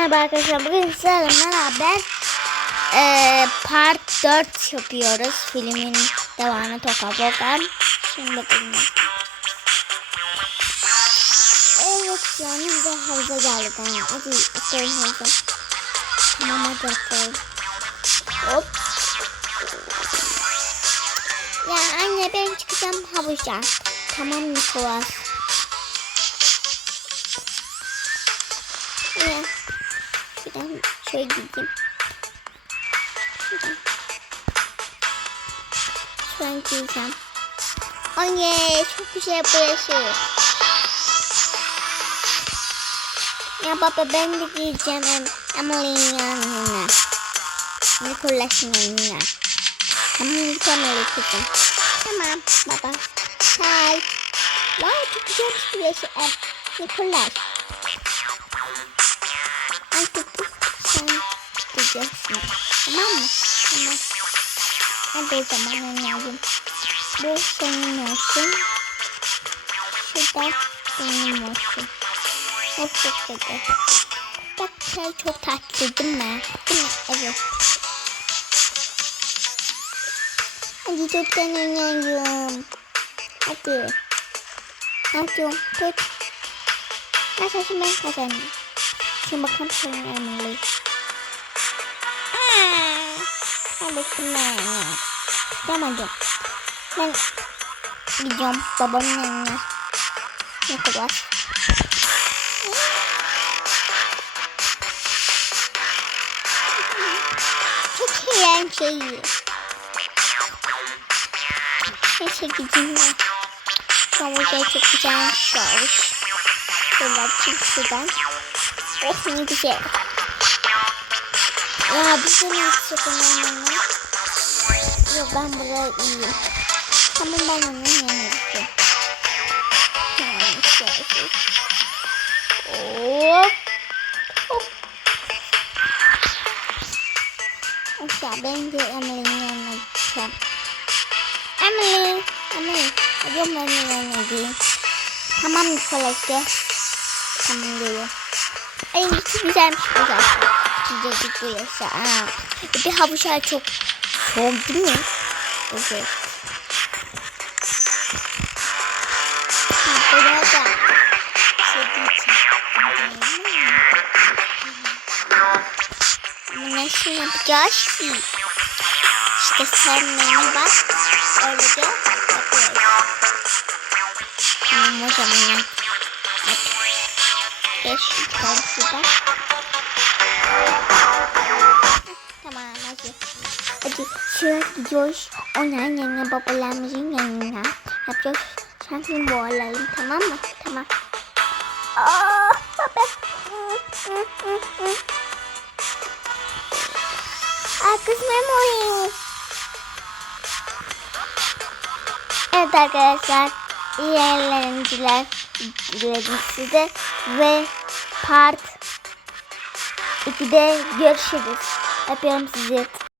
Merhaba arkadaşlar bugün sizlerle beraber eee part 4 yapıyoruz filmin devamı Toka Boka. Şimdi bakalım. Evet an biz de havuza geldik. Yani. Hadi atlayalım havuza. Tamam hadi atlayalım. Hop. Ya anne ben çıkacağım havuza. Tamam Nikolas. Şöyle gideyim. Şuradan. Şuradan gideceğim. Anne çok güzel burası. Ya baba ben de gideceğim em Emily'nin yanına. Nikolas'ın yanına. Tamam Nikolas'ın kızım. Tamam baba. Hay. Vay çok güzel burası Nikolas. Gideceksin. Tamam mı? Tamam. Hadi o oynayalım. Bu senin olsun. Şu da benim olsun. Çok çok güzel. Bak şey çok tatlı değil mi? Değil mi? Evet. Hadi çoktan oynayalım. Hadi. Hadi tut. Nasıl ben kazanayım. Şimdi bakalım senin elmalı. Hadi şimdi. Yapamadım. Ben gidiyorum babamın yanına. Ne kadar? Çok eğlenceli. Neyse gideyim ben. Havuza çok güzel havuz. Şöyle açayım şuradan. Güzel. Ya mi gidecek onun yanına? Yok ben buraya iyiyim. Tamam ben yanına gideceğim. Tamam şöyle. Hop. Hop. Aşağı ben de Emily'nin yanına gideceğim. Emily. Emily. Hadi Emily'nin yanına gideyim. Tamam Nikolas gel. Tamam geliyor. Ay güzelmiş güzel. Sıcacık burası. Aa. Bir havuzlar çok soğuk değil mi? Evet. Burada da şey. Ama nasıl yapacağız ki? İşte sevmeyi bak. Öylece yapıyoruz. Tamam o zaman. Geç yukarı şuradan. Hadi şuraya gidiyoruz. Onların yanına babalarımızın yanına. Yapacağız. Şansını boğalayım tamam mı? Tamam. Aa, baba. Aa, kız Memo'yu. Evet arkadaşlar. İyi eğlenceler dilerim size. Ve part 2'de görüşürüz. Öpüyorum sizi.